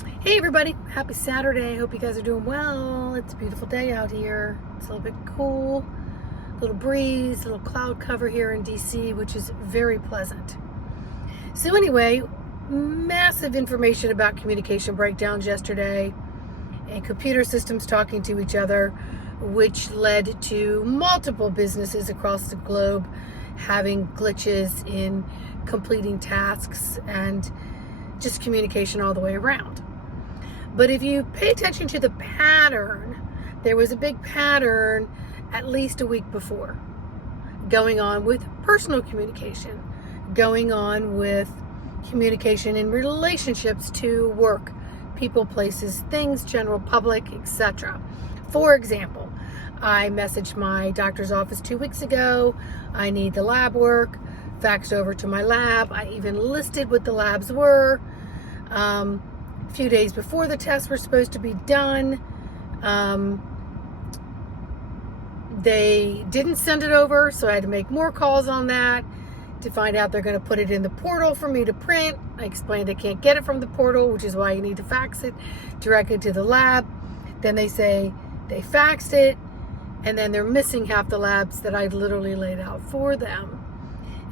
Hey everybody, happy Saturday. Hope you guys are doing well. It's a beautiful day out here. It's a little bit cool, a little breeze, a little cloud cover here in DC, which is very pleasant. So anyway, massive information about communication breakdowns yesterday and computer systems talking to each other, which led to multiple businesses across the globe having glitches in completing tasks and just communication all the way around. But if you pay attention to the pattern, there was a big pattern at least a week before going on with personal communication, going on with communication in relationships to work, people, places, things, general public, etc. For example, I messaged my doctor's office 2 weeks ago. I need the lab work, faxed over to my lab. I even listed what the labs were. A few days before the tests were supposed to be done, they didn't send it over, so I had to make more calls on that to find out they're going to put it in the portal for me to print. I explained I can't get it from the portal, which is why you need to fax it directly to the lab. Then they say they faxed it, and then they're missing half the labs that I literally laid out for them.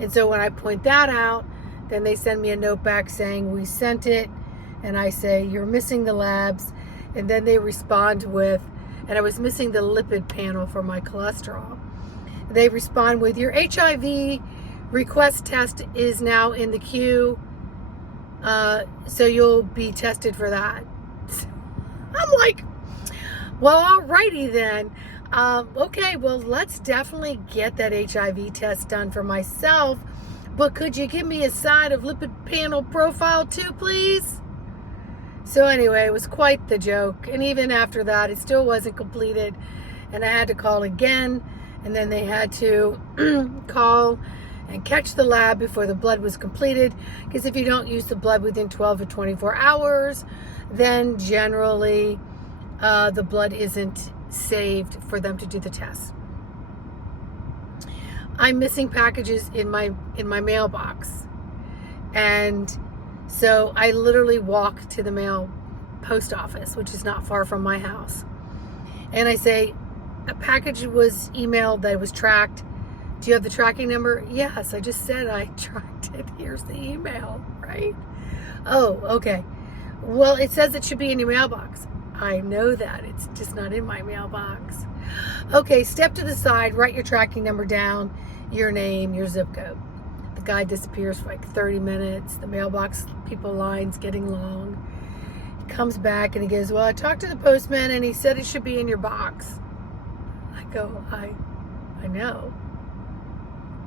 And so when I point that out, then they send me a note back saying we sent it. And I say, you're missing the labs. And then they respond with, and I was missing the lipid panel for my cholesterol. They respond with, your HIV request test is now in the queue. So you'll be tested for that. I'm like, well, alrighty then. Okay, well, let's definitely get that HIV test done for myself. But could you give me a side of lipid panel profile too, please? So anyway, it was quite the joke. And even after that, it still wasn't completed. And I had to call again. And then they had to call and catch the lab before the blood was completed. Because if you don't use the blood within 12 to 24 hours, then generally the blood isn't saved for them to do the test. I'm missing packages in my mailbox. And so I literally walk to the post office, which is not far from my house. And I say, a package was emailed that was tracked. Do you have the tracking number? Yes, I just said I tracked it. Here's the email, right? Oh, okay. Well, it says it should be in your mailbox. I know that. It's just not in my mailbox. Okay, step to the side, write your tracking number down, your name, your zip code. The guy disappears for like 30 minutes. The mailbox people line's getting long. He comes back and he goes, well, I talked to the postman and he said it should be in your box. I go, I know,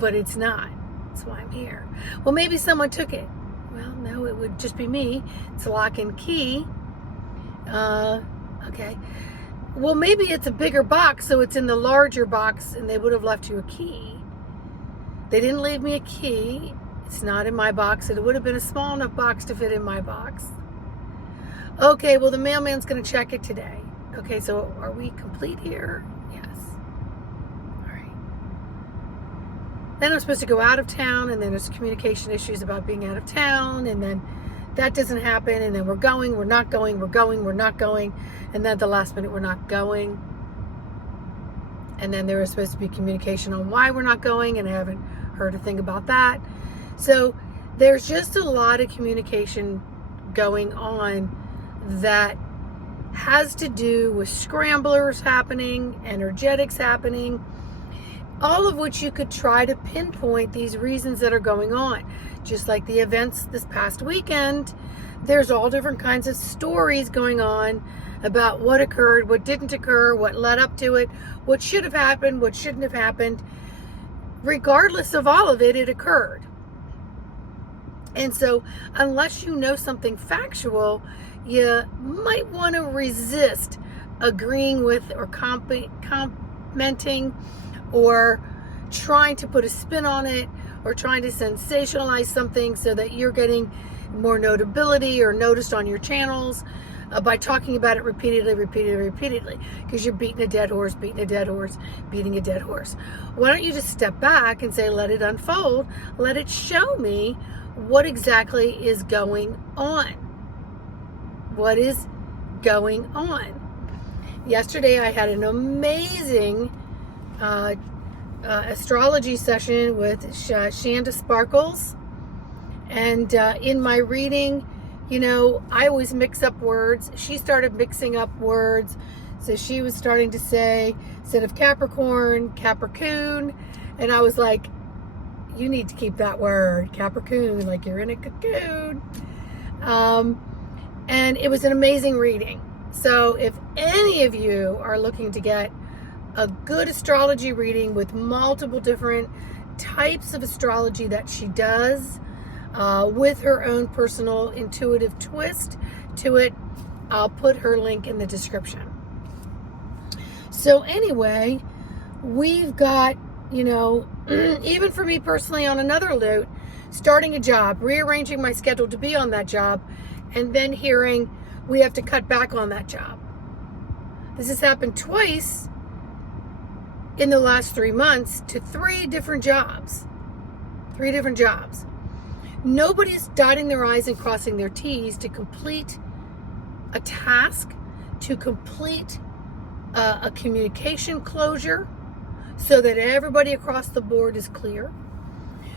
but it's not. That's why I'm here. Well, maybe someone took it. Well, no, it would just be me. It's a lock and key. Okay. Well, maybe it's a bigger box, so it's in the larger box and they would have left you a key. They didn't leave me a key. It's not in my box. It would have been a small enough box to fit in my box. Okay, well, the mailman's going to check it today. Okay, so are we complete here? Yes. All right. Then I'm supposed to go out of town, and then there's communication issues about being out of town, and then that doesn't happen, and then we're going, we're not going, we're going, we're not going, and then at the last minute we're not going. And then there was supposed to be communication on why we're not going, and I haven't heard a thing about that. So there's just a lot of communication going on that has to do with scramblers happening, energetics happening, all of which you could try to pinpoint these reasons that are going on. Just like the events this past weekend, there's all different kinds of stories going on about what occurred, what didn't occur, what led up to it, what should have happened, what shouldn't have happened. Regardless of all of it, it occurred. And so unless you know something factual, you might want to resist agreeing with or commenting or trying to put a spin on it or trying to sensationalize something so that you're getting more notability or noticed on your channels by talking about it repeatedly, because you're beating a dead horse. Why don't you just step back and say, let it unfold, let it show me what exactly is going on. what is going on. Yesterday I had an amazing astrology session with Shanda Sparkles, and in my reading, I always mix up words. She started mixing up words, so she was starting to say, instead of Capricorn, Capricoon, and I was like, you need to keep that word, Capricoon, like you're in a cocoon. And it was an amazing reading. So if any of you are looking to get a good astrology reading with multiple different types of astrology that she does, with her own personal intuitive twist to it, I'll put her link in the description. So anyway, we've got, even for me personally on another note, starting a job, rearranging my schedule to be on that job, and then hearing we have to cut back on that job. This has happened twice in the last 3 months to 3 different jobs. 3 different jobs. Nobody's dotting their I's and crossing their T's to complete a task, to complete a communication closure so that everybody across the board is clear.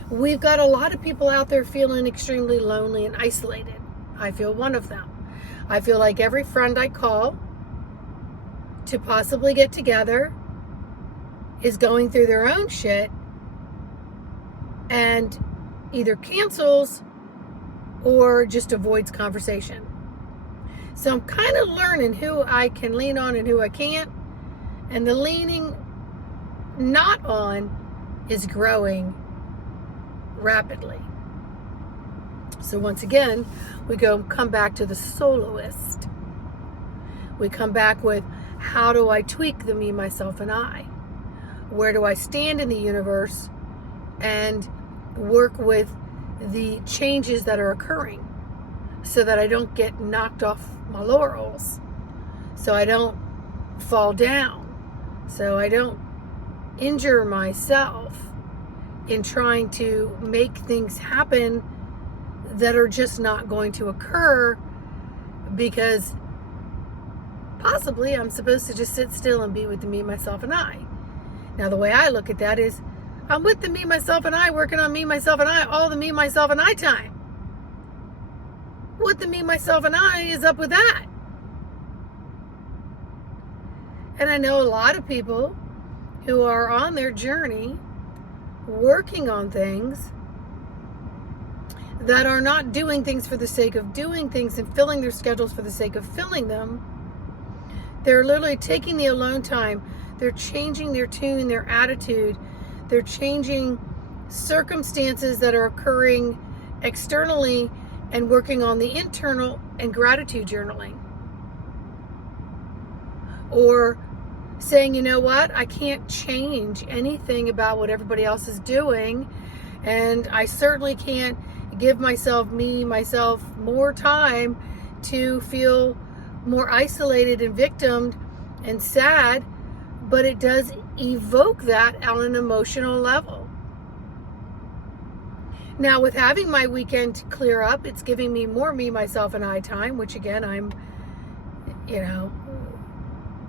We've got a lot of people out there feeling extremely lonely and isolated. I feel one of them. I feel like every friend I call to possibly get together is going through their own shit and either cancels or just avoids conversation. So I'm kind of learning who I can lean on and who I can't. And the leaning not on is growing rapidly. So once again, we come back to the soloist. We come back with, how do I tweak the me, myself, and I? Where do I stand in the universe and work with the changes that are occurring so that I don't get knocked off my laurels, so I don't fall down, so I don't injure myself in trying to make things happen that are just not going to occur because possibly I'm supposed to just sit still and be with the me, myself, and I. Now, the way I look at that is I'm with the me, myself, and I, working on me, myself, and I, all the me, myself, and I time. What the me, myself, and I is up with that? And I know a lot of people who are on their journey working on things that are not doing things for the sake of doing things and filling their schedules for the sake of filling them. They're literally taking the alone time. They're changing their tune, their attitude. They're changing circumstances that are occurring externally and working on the internal and gratitude journaling. Or saying, you know what, I can't change anything about what everybody else is doing, and I certainly can't give myself more time to feel more isolated and victimed and sad, but it does evoke that on an emotional level. Now, with having my weekend clear up, it's giving me more me, myself, and I time, which again, I'm,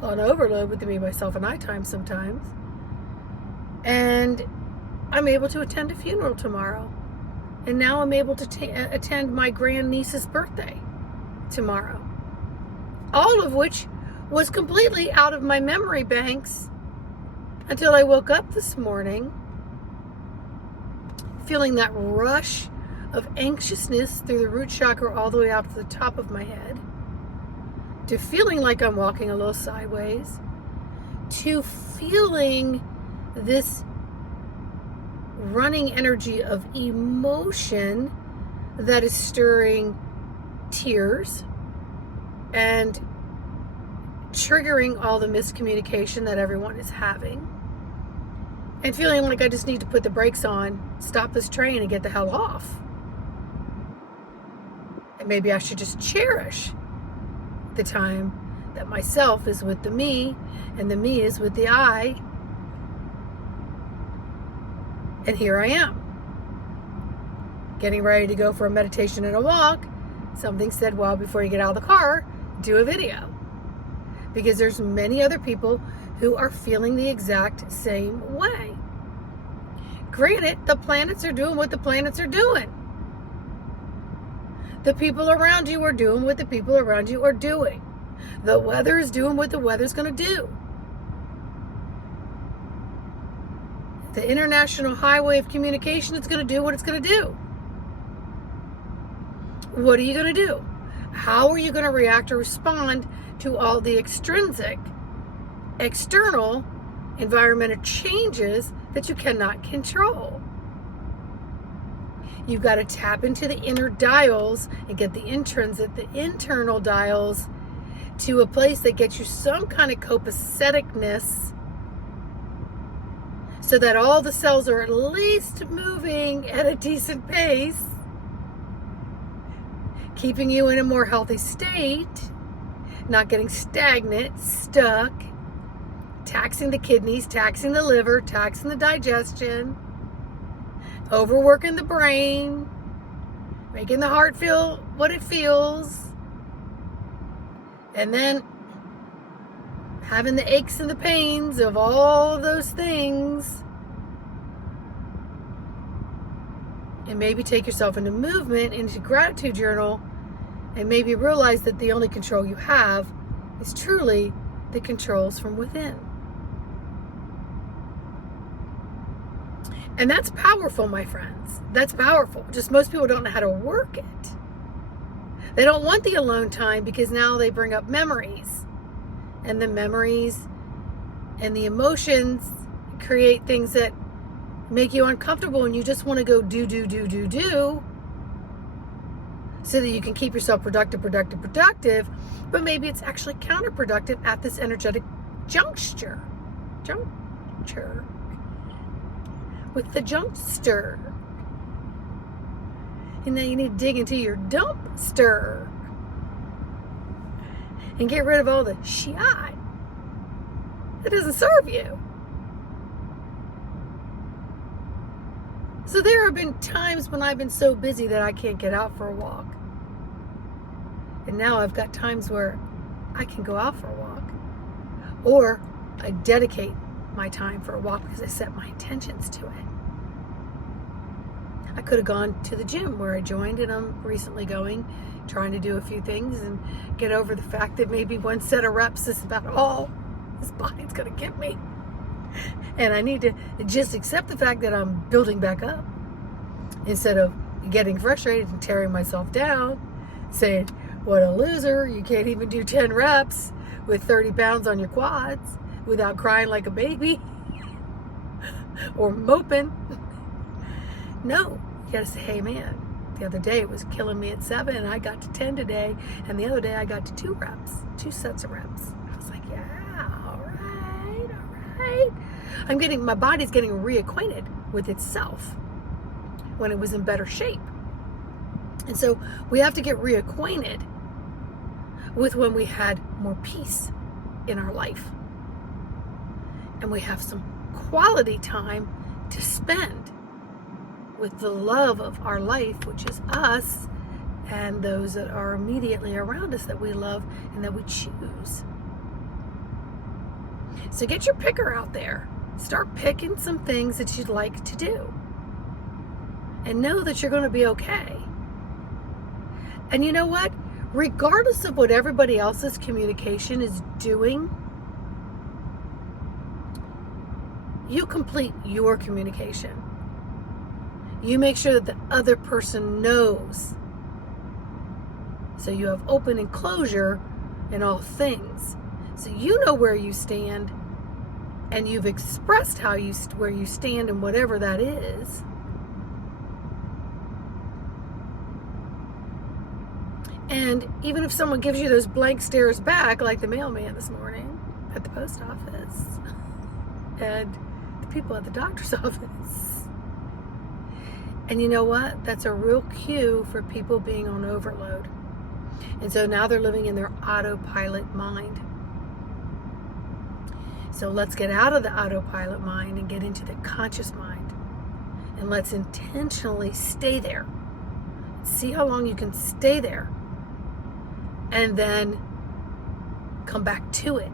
on overload with the me, myself, and I time sometimes. And I'm able to attend a funeral tomorrow. And now I'm able to attend my grandniece's birthday tomorrow. All of which was completely out of my memory banks until I woke up this morning feeling that rush of anxiousness through the root chakra all the way up to the top of my head, to feeling like I'm walking a little sideways, to feeling this running energy of emotion that is stirring tears and triggering all the miscommunication that everyone is having, and feeling like I just need to put the brakes on, stop this train, and get the hell off. And maybe I should just cherish the time that myself is with the me and the me is with the I. And here I am, getting ready to go for a meditation and a walk, something said, well, before you get out of the car, do a video. Because there's many other people who are feeling the exact same way. Granted, the planets are doing what the planets are doing. The people around you are doing what the people around you are doing. The weather is doing what the weather's going to do. The international highway of communication is going to do what it's going to do. What are you going to do? How are you going to react or respond to all the extrinsic, external, environmental changes that you cannot control? You've got to tap into the inner dials and get the internal dials to a place that gets you some kind of copaceticness, so that all the cells are at least moving at a decent pace, keeping you in a more healthy state, not getting stagnant, stuck, taxing the kidneys, taxing the liver, taxing the digestion, overworking the brain, making the heart feel what it feels, and then having the aches and the pains of all of those things. And maybe take yourself into movement, into gratitude journal, and maybe realize that the only control you have is truly the controls from within. And that's powerful, my friends. That's powerful. Just most people don't know how to work it. They don't want the alone time because now they bring up memories. And the memories and the emotions create things that make you uncomfortable, and you just want to go do, so that you can keep yourself productive, but maybe it's actually counterproductive at this energetic juncture. With the jumpster. And then you need to dig into your dumpster and get rid of all the shit that doesn't serve you. So there have been times when I've been so busy that I can't get out for a walk. And now I've got times where I can go out for a walk. Or I dedicate my time for a walk because I set my intentions to it. I could have gone to the gym where I joined, and I'm recently going, trying to do a few things and get over the fact that maybe one set of reps is about all this body's going to give me. And I need to just accept the fact that I'm building back up instead of getting frustrated and tearing myself down, saying, what a loser, you can't even do 10 reps with 30 pounds on your quads without crying like a baby or moping. No, you gotta say, hey man, the other day it was killing me at 7 and I got to 10 today, and the other day I got to 2 reps, 2 sets of reps. I was like, yeah, all right. My body's getting reacquainted with itself when it was in better shape. And so we have to get reacquainted with when we had more peace in our life. And we have some quality time to spend with the love of our life, which is us and those that are immediately around us that we love and that we choose. So get your picker out there. Start picking some things that you'd like to do. And know that you're going to be okay. And you know what? Regardless of what everybody else's communication is doing, you complete your communication. You make sure that the other person knows. So you have open and closure in all things. So you know where you stand, and you've expressed where you stand and whatever that is. And even if someone gives you those blank stares back, like the mailman this morning at the post office and the people at the doctor's office, and you know what? That's a real cue for people being on overload. And so now they're living in their autopilot mind. So let's get out of the autopilot mind and get into the conscious mind. And let's intentionally stay there. See how long you can stay there and then come back to it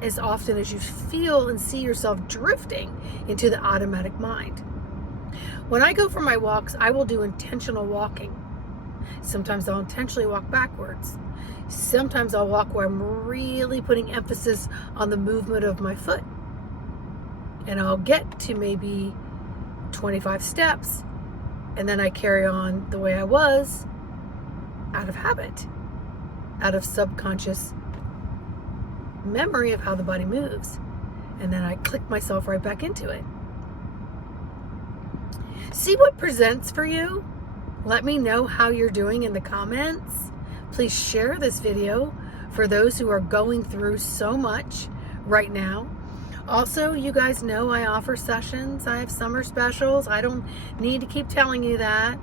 as often as you feel and see yourself drifting into the automatic mind. When I go for my walks, I will do intentional walking. Sometimes I'll intentionally walk backwards. Sometimes I'll walk where I'm really putting emphasis on the movement of my foot. And I'll get to maybe 25 steps, and then I carry on the way I was out of habit, out of subconscious memory of how the body moves. And then I click myself right back into it. See what presents for you. Let me know how you're doing in the comments. Please share this video for those who are going through so much right now. Also, you guys know I offer sessions. I have summer specials. I don't need to keep telling you that.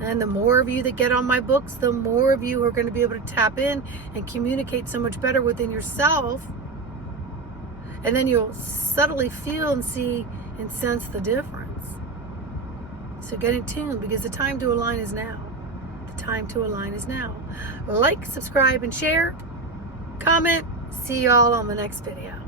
And the more of you that get on my books, the more of you are going to be able to tap in and communicate so much better within yourself. And then you'll subtly feel and see and sense the difference. So get in tune, because the time to align is now. The time to align is now. Like, subscribe, and share. Comment. See y'all on the next video.